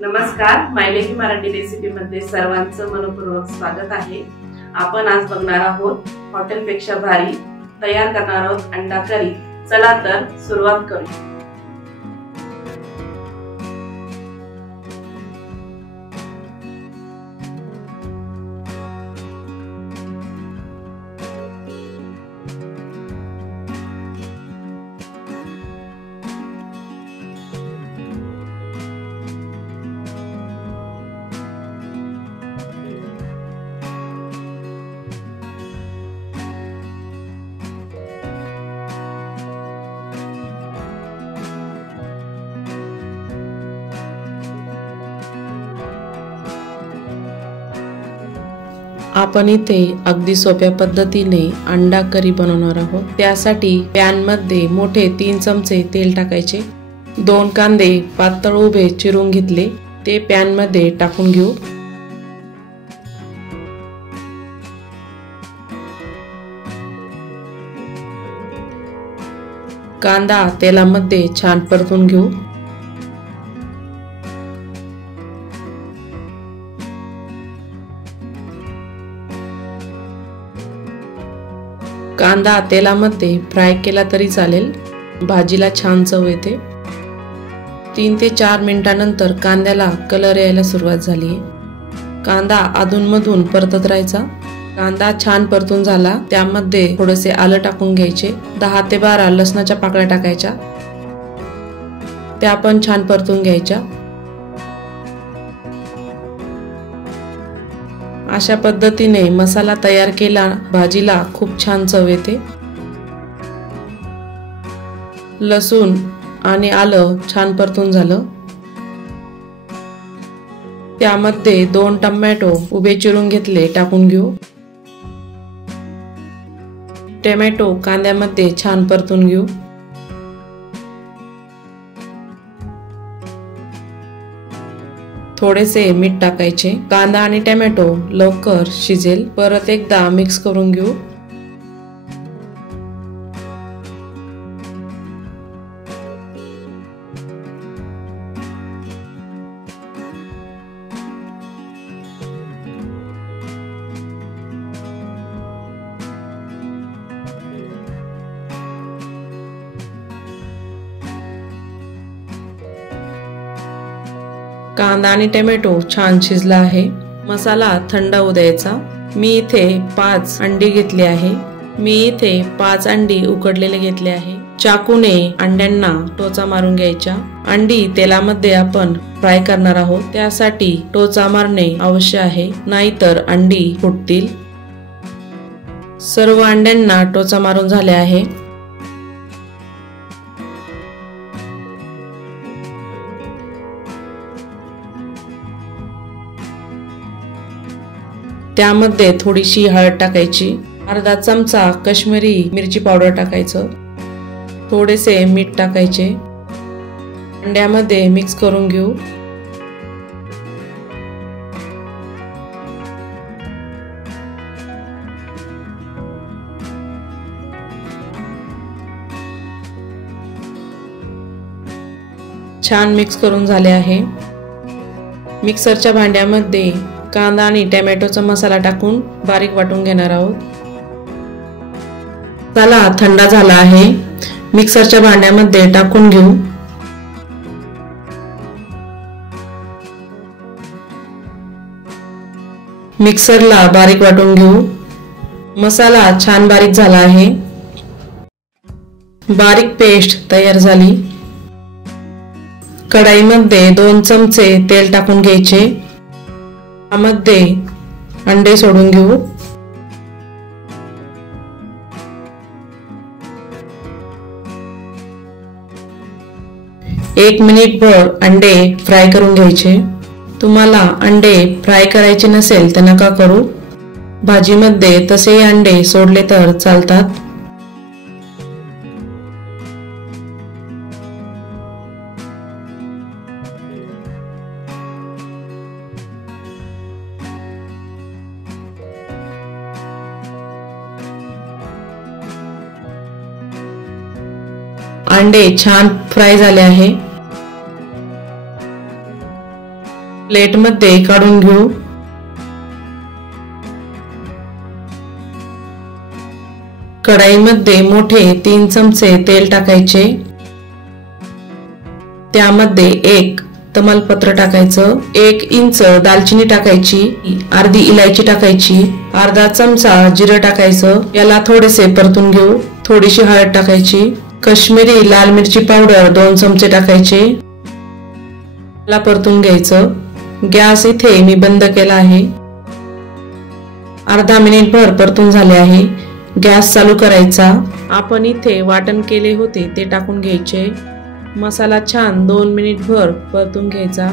नमस्कार, मायलेकी मराठी रेसिपी मध्ये सर्वांचं मनपूर्वक स्वागत आहे। आपण आज बघणार आहोत हॉटेलपेक्षा भारी तयार करणार आहोत अंडा करी। चला तर सुरुवात करू। आपण इथे अगदी सोप्या पद्धतीने अंडा करी बनवणार आहोत। त्यासाठी पॅन मध्ये मोठे 3 चमचे तेल टाकायचे। 2 कांदे पातळ उभे चिरून घेतले, ते पॅन मध्ये टाकून घेऊ। कांदा तेलामध्ये छान परतून घेऊ। कांदा तेलामध्ये फ्राय केला तरी चालेल, भाजीला छान चव येते। 3 ते 4 मिनिटांनंतर कांद्याला कलर यायला सुरुवात झाली। कांदा अधूनमधून परतत राहायचा। कांदा छान परतून झाला, त्यामध्ये थोडेसे आलं टाकून घ्यायचे। 10 ते 12 लसणाच्या पाकळ्या टाकायच्या, त्या पण छान परतून घ्यायच्या। अशा पद्धतीने मसाला तयार केला, भाजीला खूप छान चव येते। लसूण आणि आलं छान परतून झालं, त्यामध्ये 2 टोमॅटो उभे चिरून घेतले, टाकून घेऊ। टोमॅटो कांद्यामध्ये छान परतून घेऊ। थोडेसे मीठ टाकायचे। कांदा आणि टोमॅटो लवकर शिजेल। परत एकदा मिक्स करून घेऊ। कांदा आणि टोमॅटो छान शिजला आहे। मसाला थंड होऊ द्यायचा। मी इथे 5 अंडी घेतली आहे। मी इथे 5 अंडी उकडलेले घेतले आहे। चाकूने अंड्यांना टोचा मारून घ्यायचा। अंडी तेलामध्ये आपण फ्राय करणार आहोत, त्यासाठी टोचा मारणे आवश्यक आहे, नाहीतर अंडी फुटतील। सर्व अंड्यांना टोचा मारून झाले आहे। त्यामध्ये थोडीशी हळद टाकायची। अर्धा चमचा काश्मीरी मिरची पावडर टाकायचं। थोडेसे मीठ टाकायचे। अंड्यामध्ये मिक्स करून घेऊ। छान मिक्स करून झाले आहे। मिक्सरच्या भांड्यामध्ये कांदा आणि टोमॅटोचा मसाला टाकून बारीक वाटून घेणार आहोत। मसाला थंड झाला आहे, मिक्सरच्या भांड्यामध्ये टाकून घेऊ। मिक्सरला बारीक वाटून घेऊ। मसाला छान बारीक झाला आहे। बारीक पेस्ट तयार झाली। कढईमध्ये 2 चमचे तेल टाकून घ्यायचे। त्यामध्ये अंडे सोडून घेऊ। एक मिनिटभर अंडे फ्राय करून घ्यायचे। तुम्हाला अंडे फ्राय करायचे नसेल तर नका करू, भाजीमध्ये तसे अंडे सोडले तर चालतात। अंडे छान फ्राय झाले आहे। प्लेटमध्ये काढून घेऊ। कढईमध्ये मोठे 3 चमचे तेल टाकायचे। त्यामध्ये 1 तमालपत्र टाकायचं, 1 इंच दालचिनी टाकायची, अर्धी इलायची टाकायची, अर्धा चमचा जिरं टाकायचं। याला थोडेसे परतून घेऊ। थोडीशी हळद टाकायची, काश्मीरी लाल मिरची पावडर 2 चमचे टाकायचे। याला परतून घ्यायचं। गॅस इथे मी बंद केला आहे। अर्धा मिनिटभर परतून झाले आहे। गॅस चालू करायचा। आपण इथे वाटण केले होते ते टाकून घ्यायचे। मसाला छान 2 मिनिटभर परतून घ्यायचा।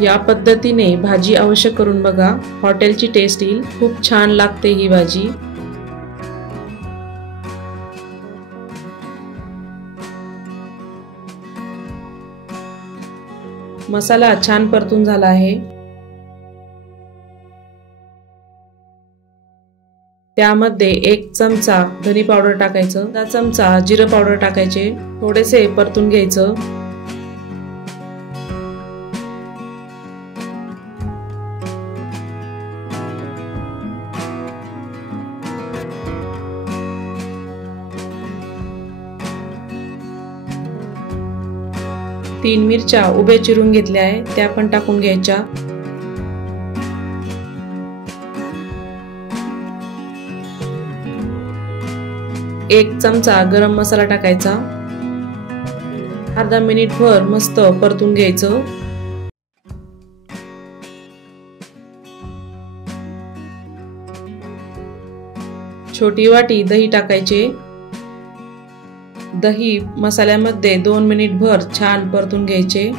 या पद्धतीने भाजी अवश्य करून बघा, हॉटेलची टेस्ट येईल। खूप छान लागते ही भाजी। मसाला छान परतून झाला आहे। त्यामध्ये 1 चमचा धनी पावडर टाकायचं, 1 चमचा जिरं पावडर टाकायचे। थोडेसे परतून घ्यायचं। तीन मिरच्या उभ्या चिरून घेतल्या आहे, त्या पण टाकून घ्यायच्या। एक चमचा गरम मसाला टाकायचा। अर्धा मिनिटभर मस्त परतून घ्यायचं। छोटी वाटी दही टाकायचे। दही मसाल्यामध्ये 2 मिनिटभर छान परतून घ्यायचे।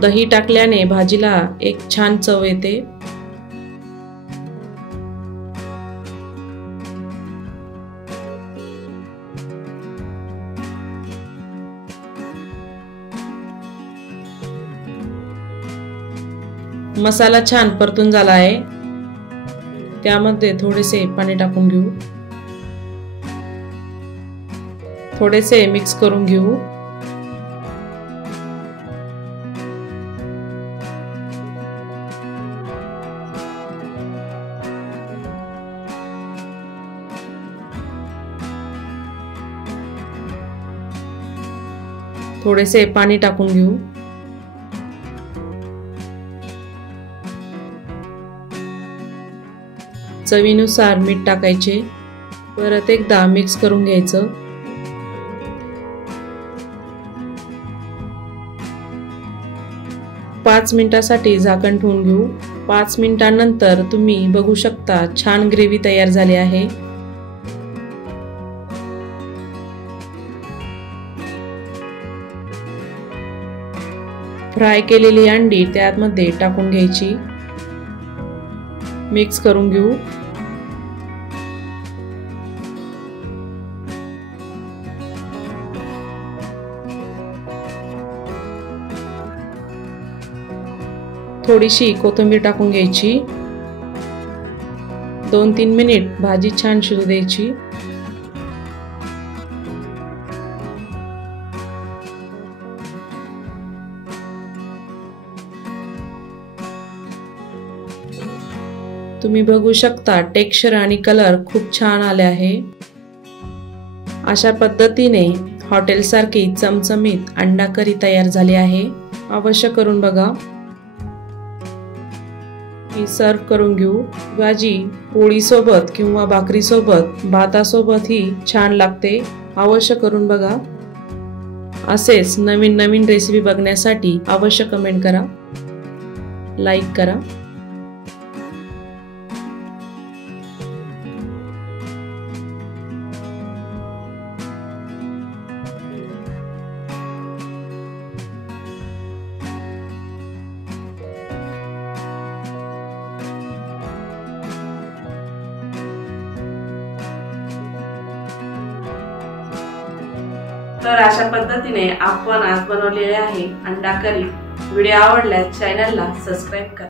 दही टाकल्याने भाजीला एक छान चव येते। मसाला छान परतून झाला आहे। त्यामध्ये थोडेसे पाणी टाकून घेऊ। थोडेसे मिक्स करून घेऊ। थोडेसे पाणी टाकून घेऊ। चवीनुसार मीठ टाकायचे। परत एकदा मिक्स करून घ्यायचं। पाच मिनिटांसाठी झाकण ठेवून घेऊ। 5 मिनिटांनंतर तुम्ही बघू शकता छान ग्रेव्ही तयार झाली आहे। फ्राय केलेली अंडी त्यामध्ये टाकून घ्यायची। मिक्स करून घेऊ। थोडीशी कोथिंबीर टाकून घ्यायची। 2-3 मिनिट भाजी छान शिजू द्यायची। तुम्ही बघू शकता टेक्स्चर आणि कलर खूप छान आले आहे। अशा पद्धतीने हॉटेल सारखी चमचमीत अंडा करी तयार झाली आहे। अवश्य करून बघा। मी सर्व करून घेऊ। भाजी पोळी सोबत किंवा भाकरी सोबत, भातासोबत ही छान लागते। अवश्य करून बघा। असेच नवीन नवीन रेसिपी बघण्यासाठी अवश्य कमेंट करा, लाईक करा। तर अशा पद्धतीने आपण आज बनवलेले आहे अंडा करी। व्हिडिओ आवडल्यास चॅनलला सबस्क्राइब करा।